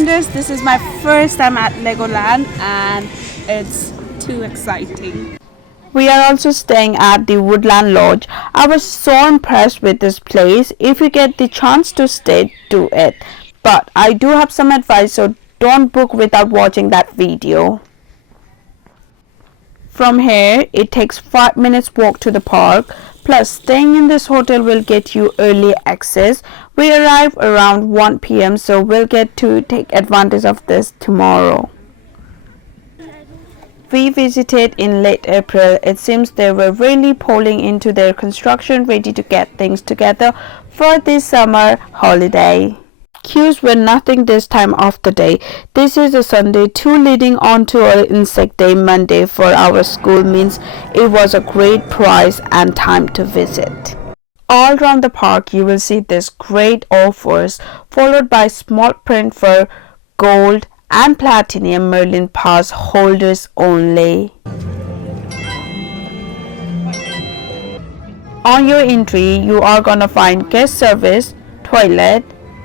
Wonders, this is my first time at Legoland and it's too exciting. We are also staying at the Woodland Lodge. I was so impressed with this place. If you get the chance to stay, do it. But I do have some advice, so don't book without watching that video. From here, it takes 5 minutes walk to the park. Plus, staying in this hotel will get you early access. We arrive around 1 p.m. so we'll get to take advantage of this tomorrow. We visited in late April. It seems they were really pouring into their construction, ready to get things together for this summer holiday. Queues were nothing this time of the day. This is a Sunday, too, leading on to our insect day Monday for our school means it was a great price and time to visit. All around the park you will see this great offers, followed by small print for gold and platinum Merlin Pass holders only. On your entry, you are gonna find guest service, toilet,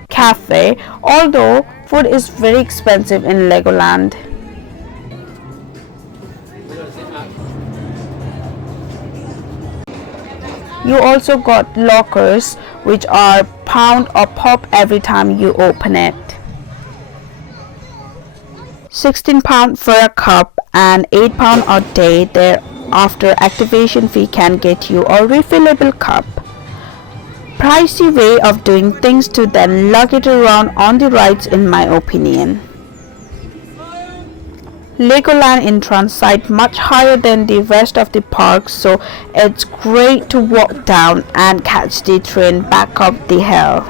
cafe, although food is very expensive in Legoland. You also got lockers which are pound or pop every time you open it. £16 for a cup and £8 a day. Thereafter activation fee can get you a refillable cup. Pricey way of doing things to then lug it around on the rides in my opinion. Legoland entrance site much higher than the rest of the park, so it's great to walk down and catch the train back up the hill.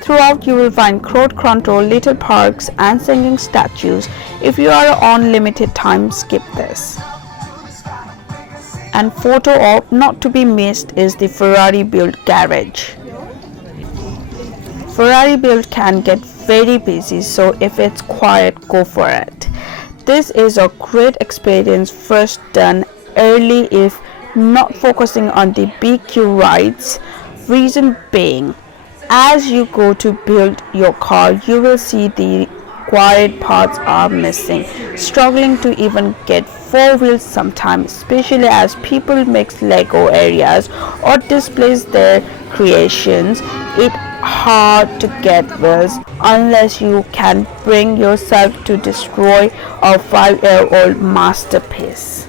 Throughout you will find crowd control, little parks and singing statues. If you are on limited time, skip this. And photo op not to be missed is the Ferrari built garage. Ferrari build can get very busy, so if it's quiet, go for it. This is a great experience first done early if not focusing on the BQ rides. Reason being, as you go to build your car, you will see the quiet parts are missing, struggling to even get 4 wheels sometimes, especially as people mix Lego areas or displays their creations. It's hard to get wheels unless you can bring yourself to destroy a 5-year-old masterpiece.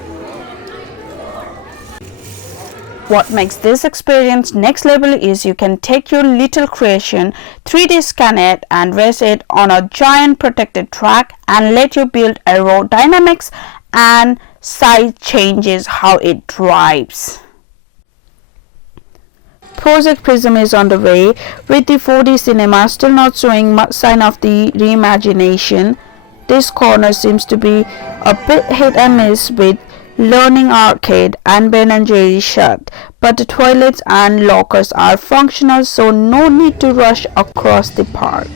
What makes this experience next level is you can take your little creation, 3D scan it and race it on a giant protected track and let you build aerodynamics and size changes how it drives. Project Prism is on the way, with the 4D cinema still not showing much sign of the reimagination. This corner seems to be a bit hit and miss with Learning Arcade and Ben & Jerry's shut, but the toilets and lockers are functional, so no need to rush across the park.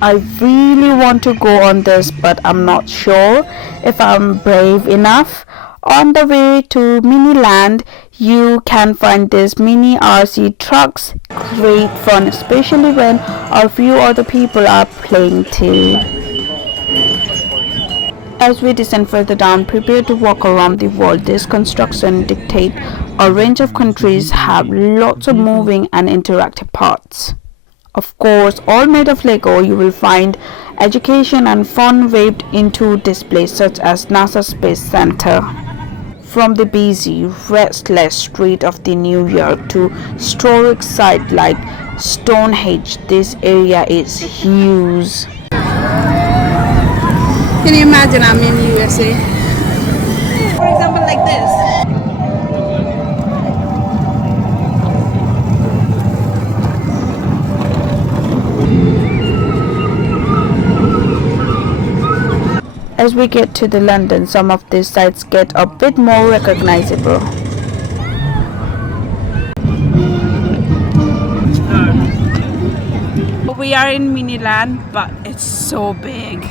I really want to go on this, but I'm not sure if I'm brave enough. On the way to Miniland, you can find these mini RC trucks. Great fun, especially when a few other people are playing too. As we descend further down, prepare to walk around the world. This construction dictate a range of countries have lots of moving and interactive parts. Of course, all made of Lego, you will find education and fun waved into displays such as NASA Space Center. From the busy, restless street of the New York to historic sites like Stonehenge, this area is huge. Can you imagine I'm in USA? For example, like this. As we get to the London, some of these sites get a bit more recognizable. We are in Miniland, but it's so big.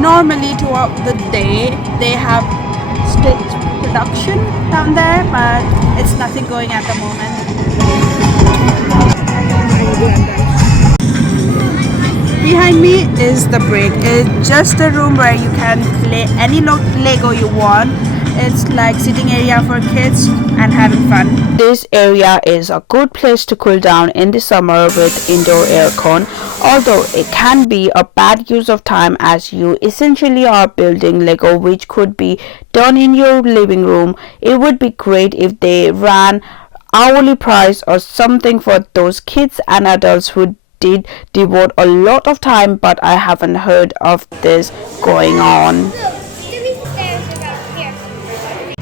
Normally throughout the day they have stage production down there, but it's nothing going at the moment. Behind me is the brick. It's just a room where you can play any Lego you want. It's like sitting area for kids and having fun. This area is a good place to cool down in the summer with indoor aircon, although it can be a bad use of time as you essentially are building Lego which could be done in your living room. It would be great if they ran hourly price or something for those kids and adults who did devote a lot of time, but I haven't heard of this going on.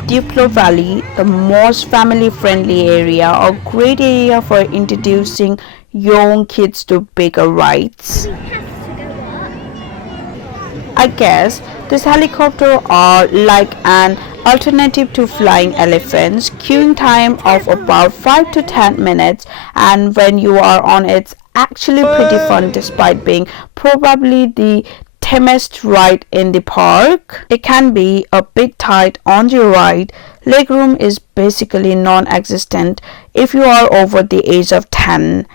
Diplo Valley, the most family-friendly area, a great area for introducing young kids to bigger rides. I guess these helicopters are like an alternative to flying elephants. Queuing time of about 5 to 10 minutes, and when you are on it's actually pretty fun despite being probably the tamest ride in the park. It can be a bit tight on the ride. Legroom is basically non-existent if you are over the age of 10.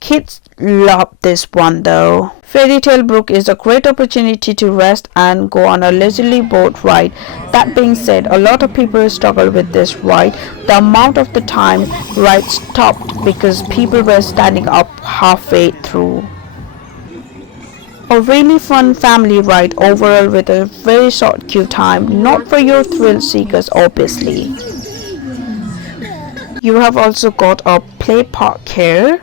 Kids love this one though. Fairy Tale Brook is a great opportunity to rest and go on a leisurely boat ride. That being said, a lot of people struggle with this ride. The amount of the time ride stopped because people were standing up halfway through. A really fun family ride overall with a very short queue time, not for your thrill seekers obviously. You have also got a play park here.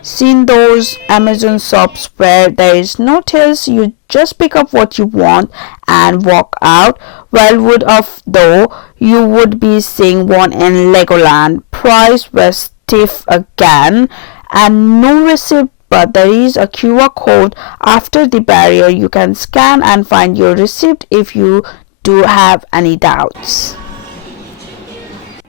Seen those Amazon shops where there is no tills, you just pick up what you want and walk out? Well, would have though, you would be seeing one in Legoland. Price was stiff again and no receipt, but there is a QR code after the barrier you can scan and find your receipt if you do have any doubts.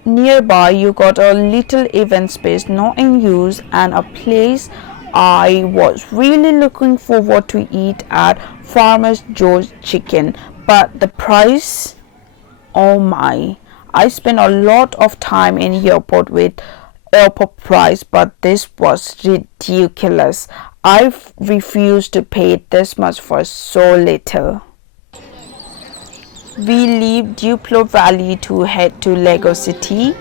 Nearby you got a little event space not in use and a place I was really looking forward to eat at, Farmer Joe's Chicken, but the price, oh my. I spent a lot of time in airport with airport price, but this was ridiculous. I refused to pay this much for so little. We leave Duplo Valley to head to Lego City.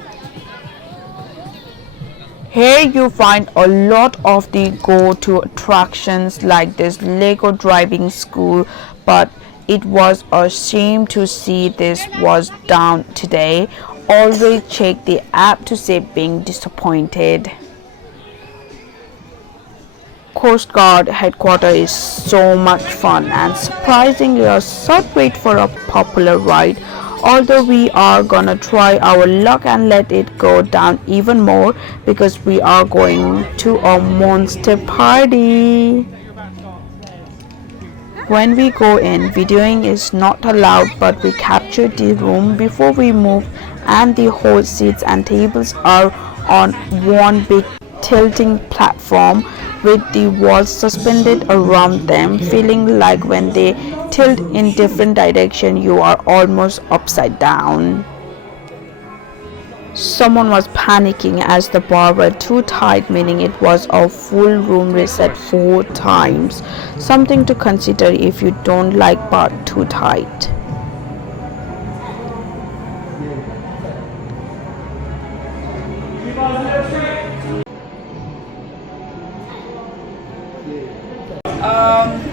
Here you find a lot of the go-to attractions like this Lego driving school, but it was a shame to see this was down today. Always check the app to save being disappointed. Coast Guard headquarters is so much fun and surprisingly a short wait for a popular ride, although we are gonna try our luck and let it go down even more because we are going to a monster party. When we go in, videoing is not allowed, but we capture the room before we move, and the whole seats and tables are on one big tilting platform with the walls suspended around them, feeling like when they tilt in different direction you are almost upside down. Someone was panicking as the bar were too tight, meaning it was a full room reset 4 times. Something to consider if you don't like bar too tight.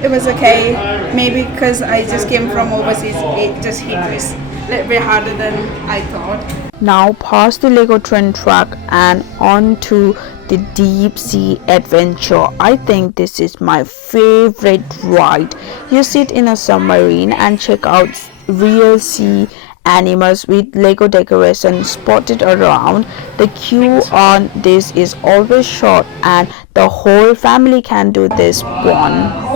It was okay. Maybe because I just came from overseas, it just hit me a little bit harder than I thought. Now past the Lego train track and on to the deep sea adventure. I think this is my favorite ride. You sit in a submarine and check out real sea animals with Lego decoration spotted around. The queue on this is always short and the whole family can do this one.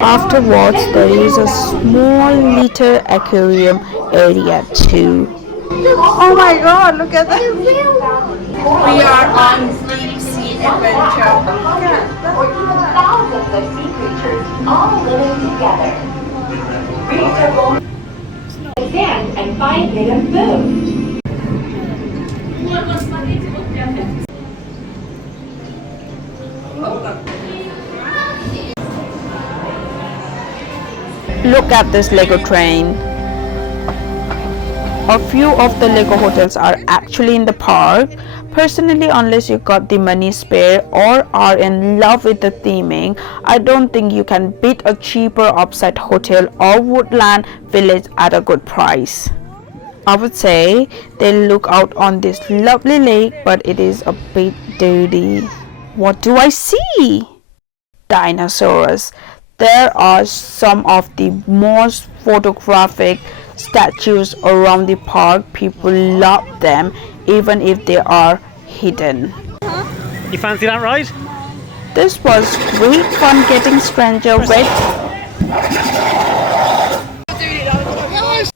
Afterwards, there is a small little aquarium area too. Oh my god, look at that! We are on deep sea adventure. Thousands of sea creatures all living together. Sand and 5-minute move. Look at this Lego train. A few of the Lego hotels are actually in the park. Personally, unless you got the money spare or are in love with the theming, I don't think you can beat a cheaper offsite hotel or woodland village at a good price. I would say they look out on this lovely lake, but it is a bit dirty. What do I see? Dinosaurs. There are some of the most photographic statues around the park. People love them even if they are hidden. You fancy that ride? This was great fun getting stranger wet.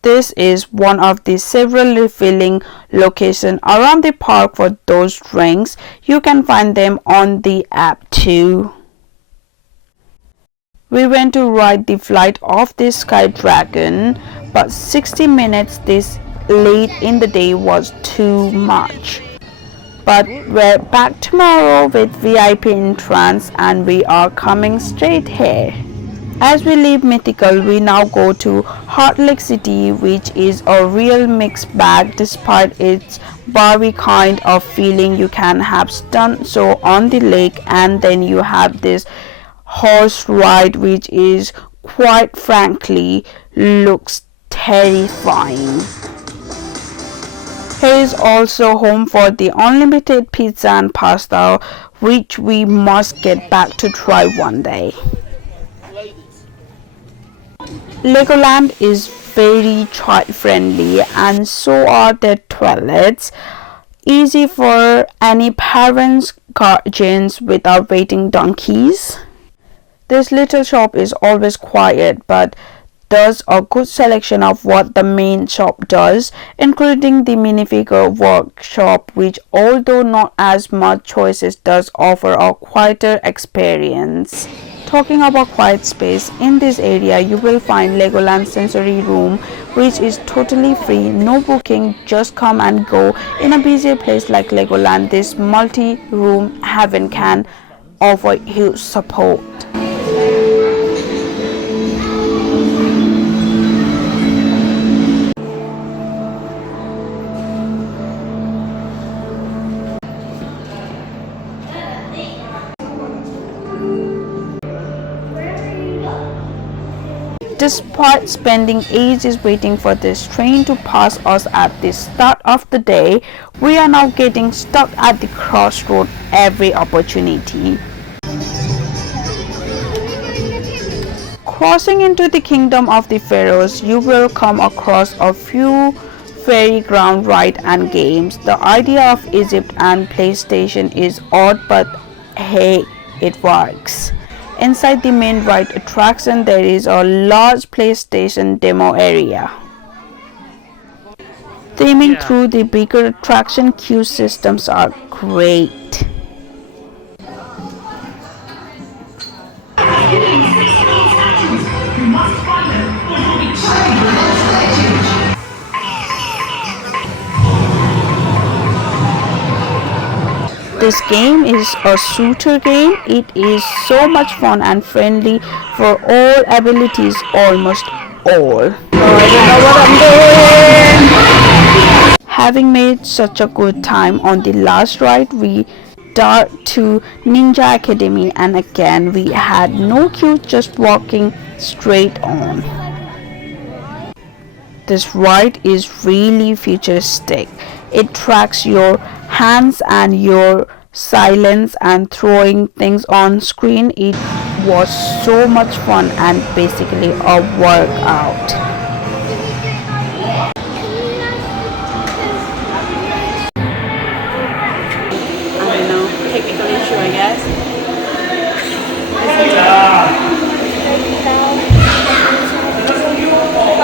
This is one of the several refilling locations around the park for those drinks. You can find them on the app too. We went to ride the flight of the Sky Dragon, but 60 minutes this late in the day was too much. But we're back tomorrow with VIP entrance and we are coming straight here. As we leave Mythical, we now go to Heart Lake City, which is a real mixed bag. Despite its Barbie kind of feeling, you can have stunt show on the lake, and then you have this horse ride which is quite frankly looks terrifying. Here is also home for the unlimited pizza and pasta, which we must get back to try one day. Legoland is very child friendly and so are their toilets. Easy for any parents, guardians without waiting donkeys. This little shop is always quiet but does a good selection of what the main shop does, including the minifigure workshop, which although not as much choices does offer a quieter experience. Talking about quiet space, in this area you will find Legoland Sensory Room, which is totally free, no booking, just come and go. In a busy place like Legoland, this multi-room heaven can offer huge support. Despite spending ages waiting for this train to pass us at the start of the day, we are now getting stuck at the crossroad every opportunity. Crossing into the kingdom of the pharaohs, you will come across a few fairy ground rides and games. The idea of Egypt and PlayStation is odd, but hey, it works. Inside the main ride attraction, there is a large PlayStation demo area. Theming through the bigger attraction queue systems are great. This game is a shooter game. It is so much fun and friendly for all abilities, almost all. I don't know what I'm doing. Having made such a good time on the last ride, we dart to Ninja Academy, and again we had no queue, just walking straight on. This ride is really futuristic. It tracks your hands and your silence and throwing things on screen. It was so much fun and basically a workout. I don't know, technical issue I guess.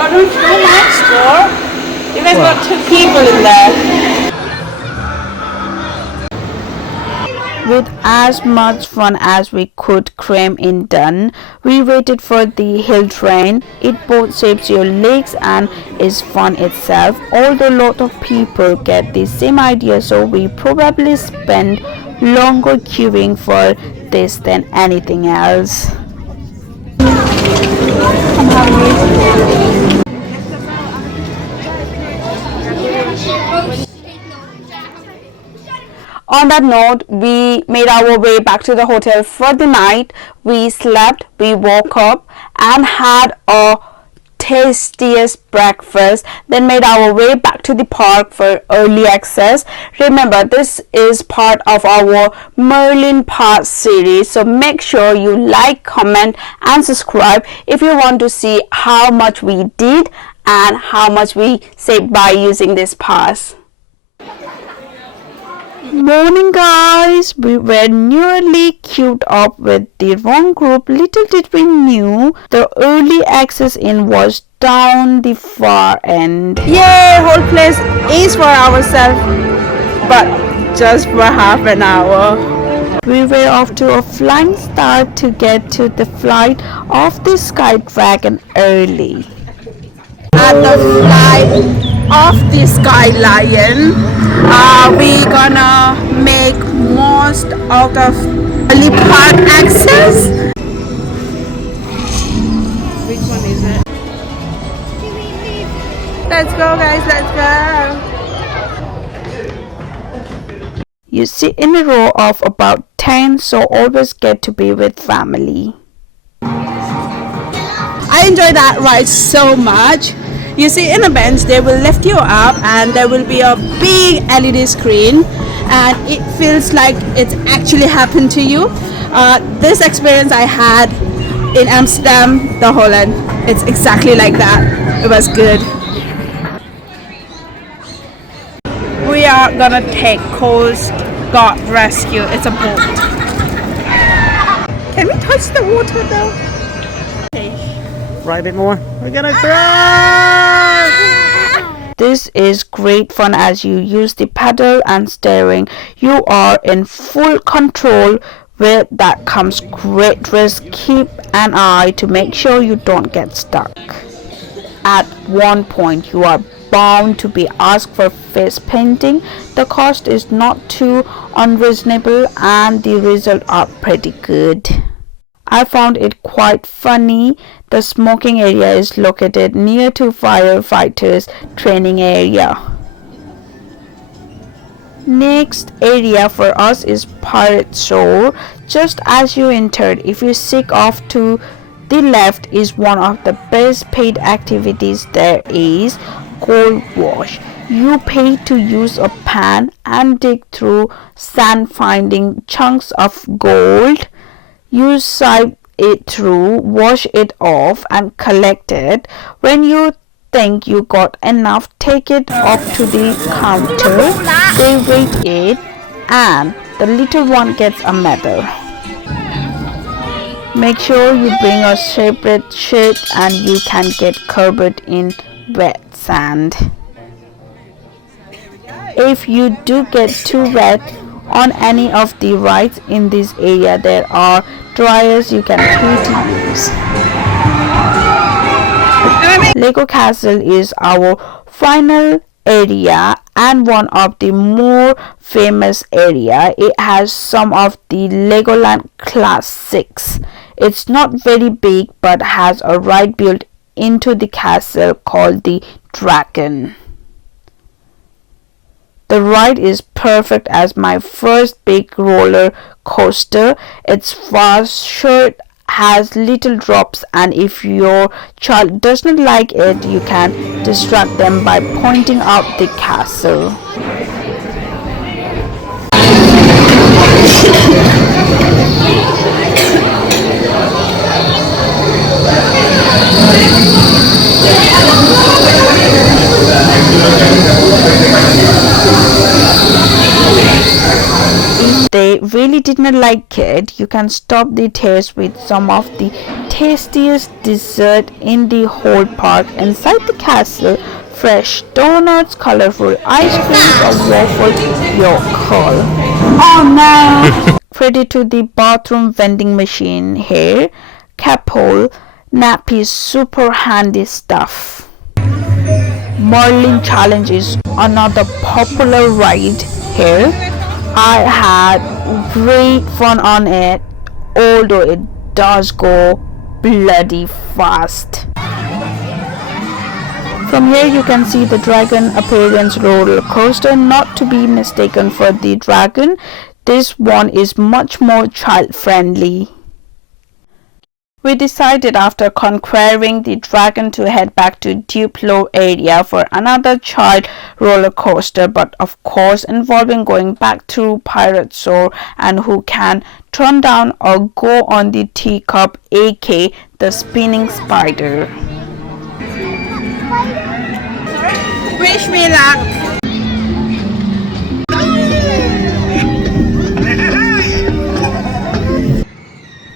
Oh, there's no much store. You guys got 2 people in there. With as much fun as we could cram in done, we waited for the hill train. It both shapes your legs and is fun itself. Although a lot of people get the same idea, so we probably spend longer queuing for this than anything else. On that note, we made our way back to the hotel for the night. We slept, we woke up and had a tastiest breakfast, then made our way back to the park for early access. Remember, this is part of our Merlin Pass series, so make sure you like, comment and subscribe if you want to see how much we did and how much we saved by using this pass. Morning guys, we were nearly queued up with the wrong group. Little did we knew the early access in was down the far end. Yay, whole place is for ourselves, but just for half an hour. We were off to a flying start to get to the flight of the Sky Dragon early. At the flight of the Sky Lion, we gonna make most out of early park access. Which one is it? Let's go guys, let's go. You sit in a row of about 10, so always get to be with family. I enjoy that ride so much. You see, in a bench they will lift you up and there will be a big LED screen and it feels like it's actually happened to you. This experience I had in Amsterdam, the Holland, it's exactly like that. It was good. We are gonna take Coast Guard Rescue. It's a boat. Can we touch the water though? Right a bit more. We're gonna cry! This is great fun as you use the paddle and steering. You are in full control. With that comes great risk. Keep an eye to make sure you don't get stuck. At one point you are bound to be asked for face painting. The cost is not too unreasonable and the results are pretty good. I found it quite funny. The smoking area is located near to firefighters training area. Next area for us is Pirate Shore. Just as you entered, if you stick off to the left is one of the best paid activities there is, gold wash. You pay to use a pan and dig through sand finding chunks of gold. You sieve it through, wash it off and collect it. When you think you got enough, take it off to the counter. They weight it and the little one gets a medal. Make sure you bring a separate shirt and you can get covered in wet sand. If you do get too wet on any of the rides in this area, there are dryers you can pay to use. Lego Castle is our final area and one of the more famous area. It has some of the Legoland classics. It's not very big but has a ride built into the castle called the Dragon. The ride is perfect as my first big roller coaster. It's fast, short, has little drops, and if your child does not like it, you can distract them by pointing out the castle. If they really did not like it, you can stop the taste with some of the tastiest dessert in the whole park. Inside the castle, fresh donuts, colorful ice creams, or waffle your call. Oh no! Credit to the bathroom vending machine here. Capole, nappy, super handy stuff. Merlin Challenge is another popular ride here. I had great fun on it, although it does go bloody fast. From here you can see the Dragon Appearance roller coaster, not to be mistaken for the Dragon. This one is much more child friendly. We decided after conquering the Dragon to head back to Duplo area for another child roller coaster, but of course involving going back through Pirate Shore and who can turn down or go on the teacup, aka the spinning spider. Wish me luck.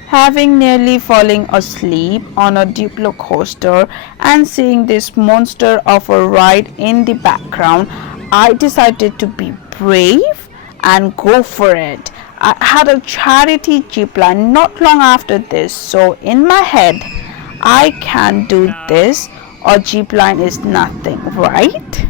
Having nearly fallen asleep on a Duplo coaster and seeing this monster of a ride in the background, I decided to be brave and go for it. I had a charity zipline not long after this, so in my head, I can do this. A zipline is nothing, right?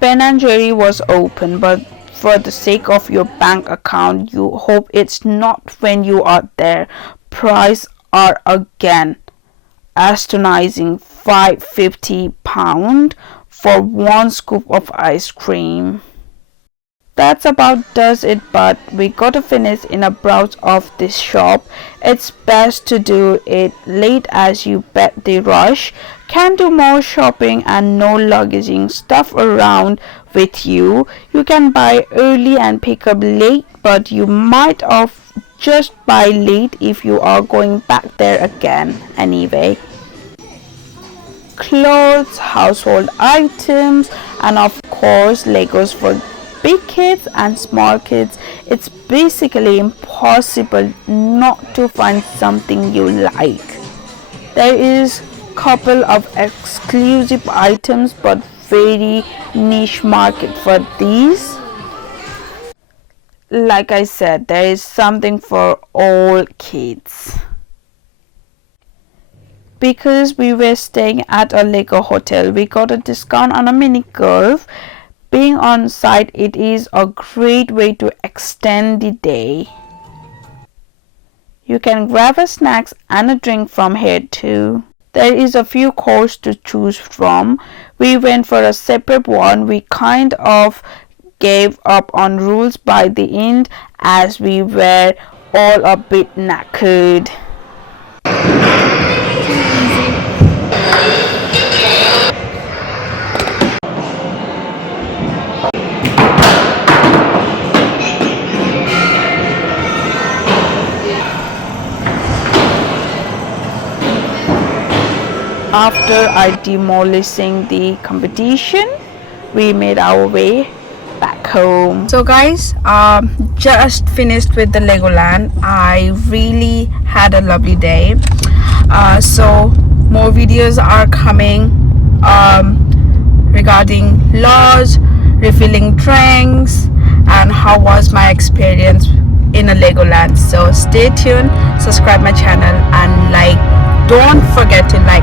Ben and Jerry was open, but for the sake of your bank account, you hope it's not when you are there. Prices are again astonishing, £5.50 for one scoop of ice cream. That's about does it, but we gotta finish in a browse of this shop. It's best to do it late as you bet the rush. Can do more shopping and no luggaging stuff around with you. You can buy early and pick up late, but you might have just buy late if you are going back there again anyway. Clothes, household items, and of course Legos for big kids and small kids. It's basically impossible not to find something you like. There is couple of exclusive items, but very niche market for these. Like I said, there is something for all kids. Because we were staying at a Lego hotel, we got a discount on a mini golf. Being on site, it is a great way to extend the day. You can grab a snacks and a drink from here too. There is a few courses to choose from. We went for a separate one. We kind of gave up on rules by the end as we were all a bit knackered. After demolishing the competition, we made our way back home. So guys, just finished with the Legoland. I really had a lovely day. So more videos are coming regarding laws, refilling drinks, and how was my experience in a Legoland. So stay tuned, subscribe my channel, and don't forget to like